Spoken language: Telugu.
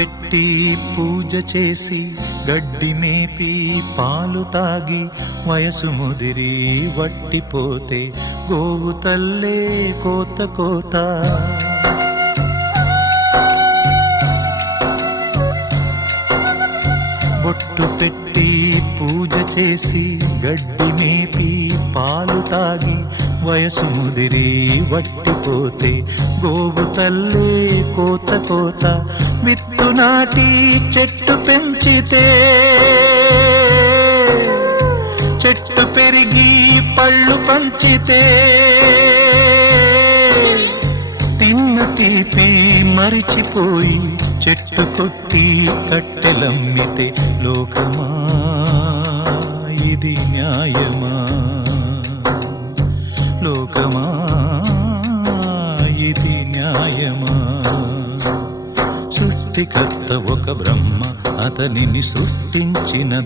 పెట్టి పూజ చేసి గడ్డి మేపి పాలు తాగి వయసు ముదిరి వట్టిపోతే గోవు తల్లే కోత కోత. బొట్టు పెట్టి పూజ చేసి గడ్డి మేపి పాలు తాగి వయసు ముదిరి వట్టిపోతే గోవు తల్లే కోత కోత. విత్తు నాటి చెట్టు పెంచితే చెట్టు పెరిగి పళ్ళు పంచితే తిన్న తీపి మరిచిపోయి చెట్టు కొట్టి కట్టెలమ్మితే లోకమా ఇది న్యాయమా? లోకమా ఇది న్యాయమా? సృష్టికర్త ఒక బ్రహ్మ, అతనిని సృష్టించిన